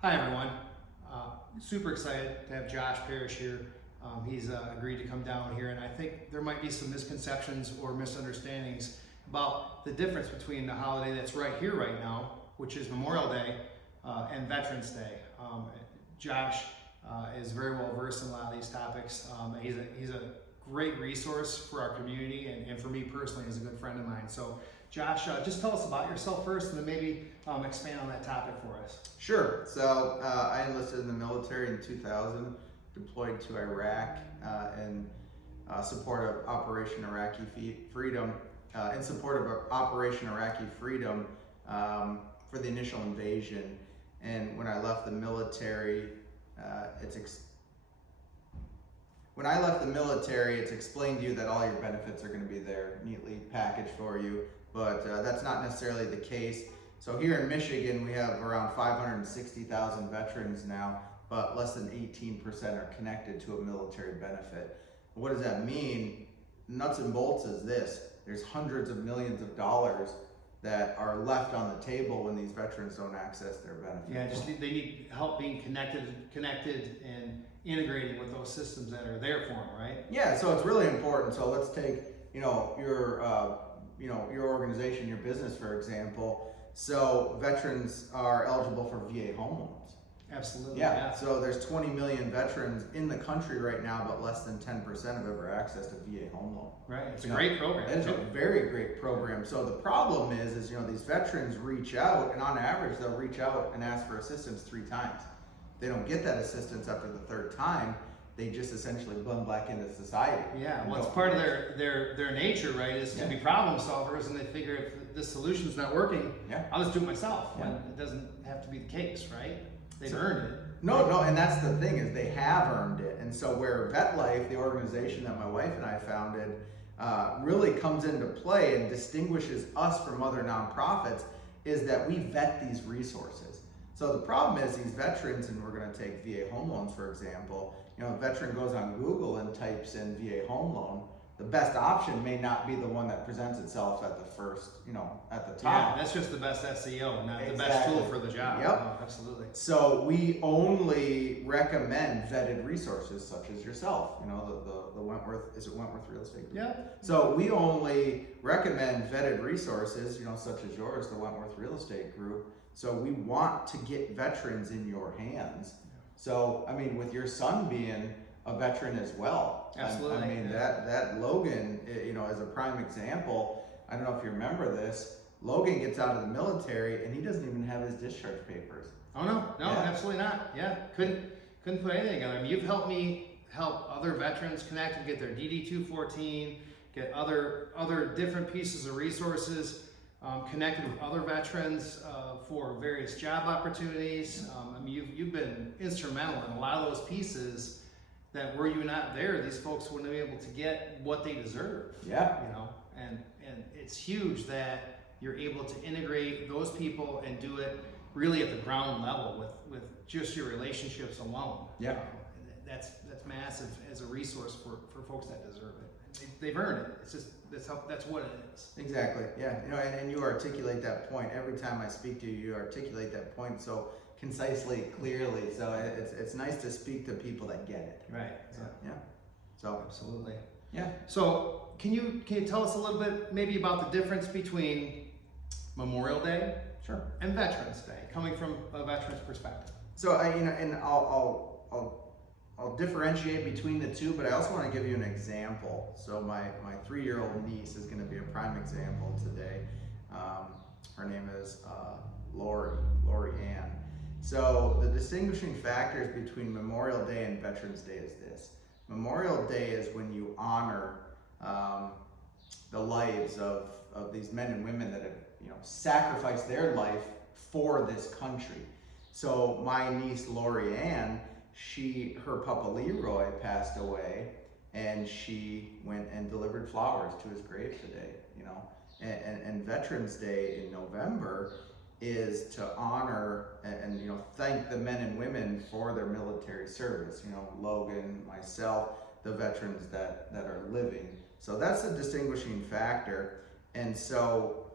Hi everyone. Super excited to have Josh Parrish here. He's agreed to come down here, and I think there might be some misconceptions or misunderstandings about the difference between the holiday that's right here right now, which is Memorial Day, and Veterans Day. Josh is very well versed in a lot of these topics. He's a great resource for our community, and for me personally, he's a good friend of mine. So Josh, just tell us about yourself first, and then maybe expand on that topic for us. Sure. So I enlisted in the military in 2000, deployed to Iraq in support of Operation Iraqi Freedom, in support of Operation Iraqi Freedom for the initial invasion. And when I left the military, it's explained to you that all your benefits are going to be there, neatly packaged for you. But that's not necessarily the case. So here in Michigan, we have around 560,000 veterans now, but less than 18% are connected to a military benefit. What does that mean? Nuts and bolts is this: there's hundreds of millions of dollars that are left on the table when these veterans don't access their benefits. Yeah, they need help being connected and integrating with those systems that are there for them, right? Yeah, so it's really important. So let's take your organization, your business, for example. So veterans are eligible for VA home loans. Absolutely. Yeah. So there's 20 million veterans in the country right now, but less than 10% have ever access to VA home loan. Right. It's a great program. It's a very great program. So the problem is these veterans reach out, and on average they'll reach out and ask for assistance 3 times. They don't get that assistance after the 3rd time. They just essentially blend back into society. Yeah, well, it's part of their nature, right, is to be problem solvers, and they figure if this solution's not working, I'll just do it myself, when it doesn't have to be the case, right? They've earned it. No, and that's the thing, is they have earned it. And so where VetLife, the organization that my wife and I founded, really comes into play and distinguishes us from other nonprofits is that we vet these resources. So the problem is these veterans, and we're going to take VA home loans for example, a veteran goes on Google and types in VA home loan, the best option may not be the one that presents itself at the first, at the top. Yeah, that's just the best SEO, not the best tool for the job. Yep. Oh, absolutely. So we only recommend vetted resources such as yourself, the Wentworth, is it Wentworth Real Estate Group? Yeah. So we only recommend vetted resources, such as yours, the Wentworth Real Estate Group. So we want to get veterans in your hands. So, with your son being a veteran as well. Absolutely. That Logan, as a prime example, I don't know if you remember this, Logan gets out of the military and he doesn't even have his discharge papers. Oh no, absolutely not. Yeah, couldn't put anything together. You've helped me help other veterans connect and get their DD-214, get other different pieces of resources, connected with other veterans for various job opportunities. You've been instrumental in a lot of those pieces that were you not there, these folks wouldn't be able to get what they deserve. Yeah. And it's huge that you're able to integrate those people and do it really at the ground level with just your relationships alone. Yeah. That's massive as a resource for folks that deserve it. They've earned it. It's just that's what it is. Exactly. Yeah. And you articulate that point every time I speak to you. You articulate that point so concisely, clearly. So it's nice to speak to people that get it. Right. So, yeah. So absolutely. Yeah. So can you tell us a little bit maybe about the difference between Memorial Day, sure, and Veterans Day, coming from a veteran's perspective? So I'll differentiate between the two, but I also want to give you an example. So my 3-year-old niece is going to be a prime example today. Her name is Lori Ann. So the distinguishing factors between Memorial Day and Veterans Day is this. Memorial Day is when you honor the lives of these men and women that have sacrificed their life for this country. So my niece Lori Ann, her Papa Leroy passed away, and she went and delivered flowers to his grave today. And Veterans Day in November is to honor and thank the men and women for their military service. Logan, myself, the veterans that are living. So that's a distinguishing factor. And so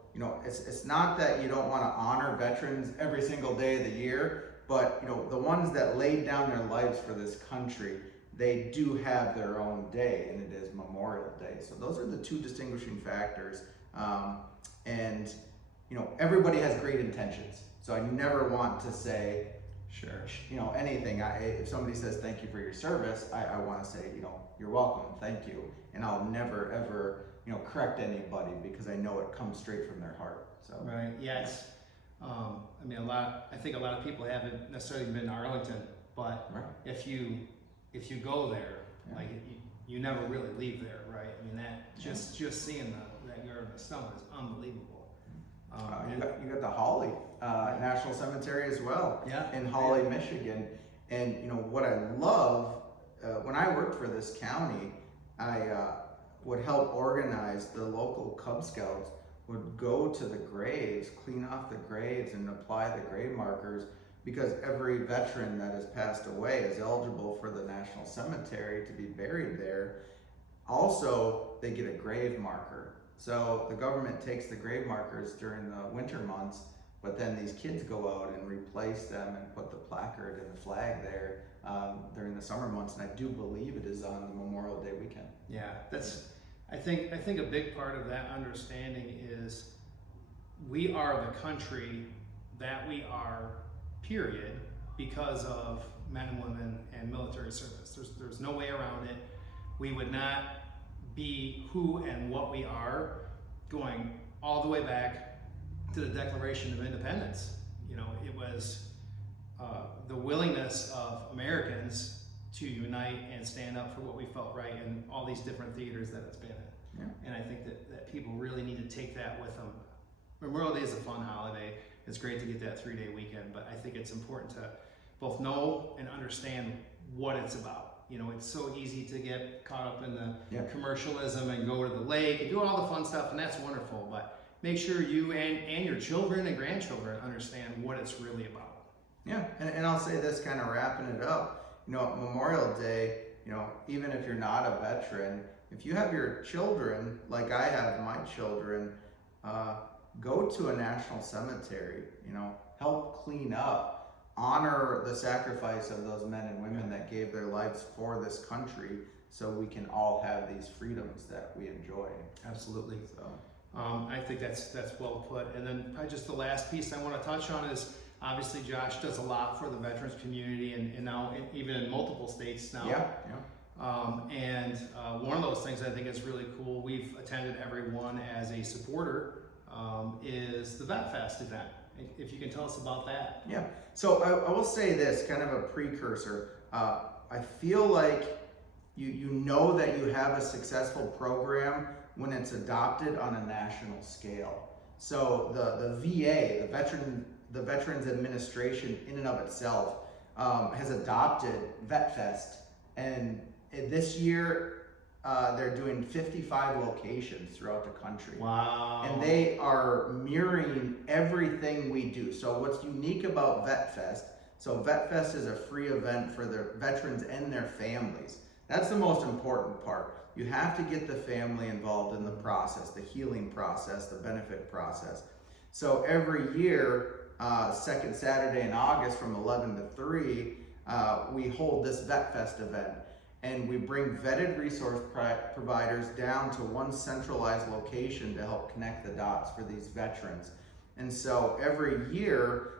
it's not that you don't want to honor veterans every single day of the year, but the ones that laid down their lives for this country, they do have their own day, and it is Memorial Day. So those are the two distinguishing factors. And everybody has great intentions. So I never want to say, Sure. anything. If somebody says thank you for your service, I want to say, you're welcome, thank you. And I'll never ever, correct anybody, because I know it comes straight from their heart. So. Right. Yeah. It's, I think a lot of people haven't necessarily been to Arlington, but Right. if you go there, Yeah. like you never really leave there, right? I mean, that just seeing that Garden of Stone is unbelievable. You got the Holly National Cemetery as well, Yeah. in Holly, Michigan. And what I love, when I worked for this county, I would help organize the local Cub Scouts would go to the graves, clean off the graves, and apply the grave markers, because every veteran that has passed away is eligible for the National Cemetery to be buried there. Also, they get a grave marker. So the government takes the grave markers during the winter months, but then these kids go out and replace them and put the placard and the flag there during the summer months. And I do believe it is on the Memorial Day weekend. Yeah, I think a big part of that understanding is we are the country that we are, period, because of men and women and military service. There's no way around it. We would not be who and what we are going all the way back to the Declaration of Independence. It was the willingness of Americans to unite and stand up for what we felt right in all these different theaters that it's been in. Yeah. And I think that people really need to take that with them. Memorial Day is a fun holiday. It's great to get that 3-day weekend, but I think it's important to both know and understand what it's about. It's so easy to get caught up in the commercialism and go to the lake and do all the fun stuff, and that's wonderful, but make sure you and your children and grandchildren understand what it's really about. Yeah, and I'll say this, kind of wrapping it up. Memorial Day, even if you're not a veteran, if you have your children, like I have my children, go to a national cemetery, help clean up, honor the sacrifice of those men and women that gave their lives for this country, so we can all have these freedoms that we enjoy. Absolutely. So I think that's well put. And then probably just the last piece I want to touch on is, obviously Josh does a lot for the veterans community, and now even in multiple states now. And one of those things I think is really cool, we've attended every one as a supporter, is the Vet Fest event. If you can tell us about that. Yeah, so I will say this, kind of a precursor. I feel like you know that you have a successful program when it's adopted on a national scale. So the VA, the Veterans Administration in and of itself, has adopted Vet Fest, and this year they're doing 55 locations throughout the country. Wow. And they are mirroring everything we do. So what's unique about Vet Fest, so Vet Fest is a free event for the veterans and their families. That's the most important part. You have to get the family involved in the process, the healing process, the benefit process. So every year, second Saturday in August from 11 to 3, we hold this Vet Fest event. And we bring vetted resource providers down to one centralized location to help connect the dots for these veterans. And so every year,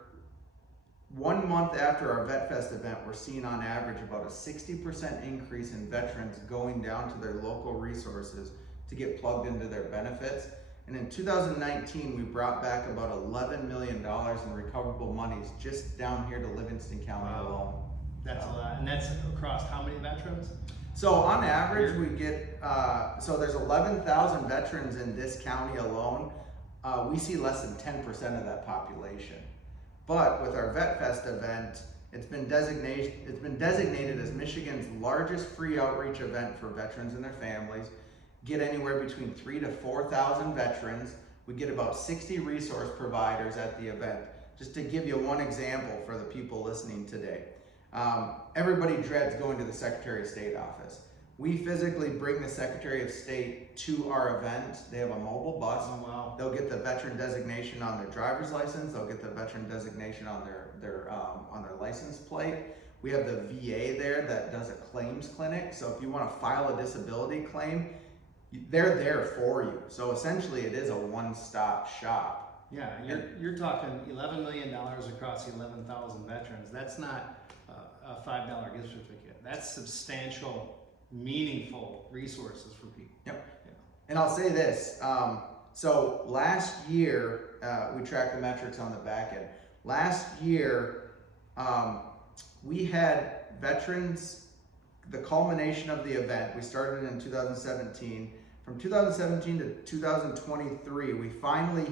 1 month after our Vet Fest event, we're seeing on average about a 60% increase in veterans going down to their local resources to get plugged into their benefits. And in 2019, we brought back about $11 million in recoverable monies just down here to Livingston County alone. That's a lot. And that's across how many veterans? So on average, we get, so there's 11,000 veterans in this county alone. We see less than 10% of that population. But with our Vet Fest event, it's been designated as Michigan's largest free outreach event for veterans and their families. Get anywhere between 3,000 to 4,000 veterans. We get about 60 resource providers at the event. Just to give you one example for the people listening today. Everybody dreads going to the Secretary of State office. We physically bring the Secretary of State to our event. They have a mobile bus. Oh, wow. They'll get the veteran designation on their driver's license. They'll get the veteran designation on their license plate. We have the VA there that does a claims clinic. So if you want to file a disability claim, they're there for you. So essentially it is a one-stop shop. Yeah, you're talking $11 million across 11,000 veterans. That's not a $5 gift certificate. That's substantial, meaningful resources for people. Yep. And I'll say this, so last year, we tracked the metrics on the back end. Last year, we had veterans, the culmination of the event, we started in 2017. From 2017 to 2023, we finally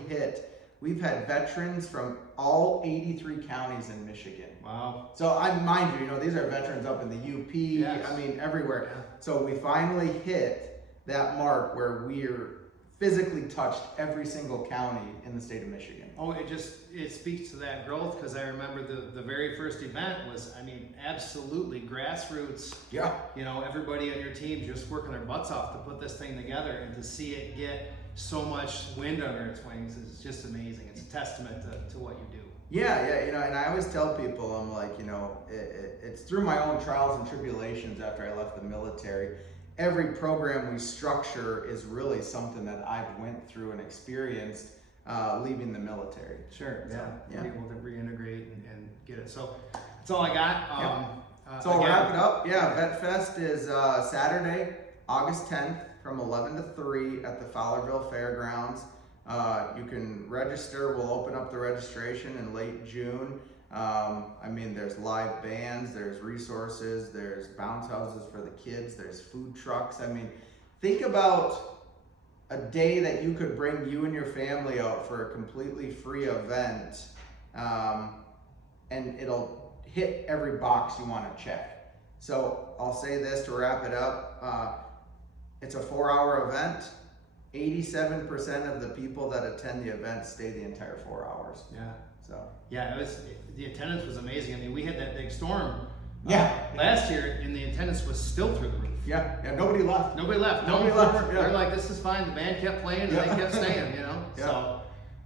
we've had veterans from all 83 counties in Michigan. Wow. So mind you, these are veterans up in the UP, Yes. I mean, everywhere. Yeah. So we finally hit that mark where we're physically touched every single county in the state of Michigan. Oh, it speaks to that growth, because I remember the very first event was, absolutely grassroots. Yeah. Everybody on your team just working their butts off to put this thing together, and to see it get so much wind under its wings is just amazing. It's a testament to what you do. Yeah, and I always tell people, I'm like, it's through my own trials and tribulations after I left the military. Every program we structure is really something that I've went through and experienced leaving the military. Sure, So, Be able to reintegrate and get it. So that's all I got. So I'll wrap it up. Yeah, Vet Fest is Saturday, August 10th from 11 to 3 at the Fowlerville Fairgrounds. You can register. We'll open up the registration in late June. There's live bands, there's resources, there's bounce houses for the kids, there's food trucks. Think about a day that you could bring you and your family out for a completely free event, and it'll hit every box you want to check. So I'll say this to wrap it up. It's a 4-hour event. 87% of the people that attend the event stay the entire 4 hours. Yeah. So. Yeah, the attendance was amazing. We had that big storm last year, and the attendance was still through the roof. Yeah, nobody left. Nobody left. They're like, this is fine. The band kept playing, and they kept staying. Yeah.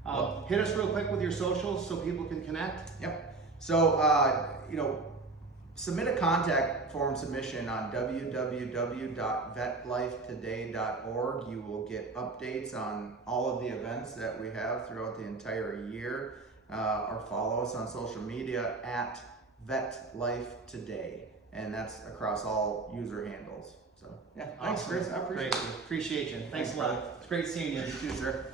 So, hit us real quick with your socials so people can connect. Yep. So, submit a contact form submission on www.vetlifetoday.org. You will get updates on all of the events that we have throughout the entire year. Or follow us on social media at VetLifeToday, and that's across all user handles. So, yeah, thanks, Awesome. Chris. I appreciate it. Great. Appreciate you. Thanks a lot. Brother. It's great seeing you. You too, sir.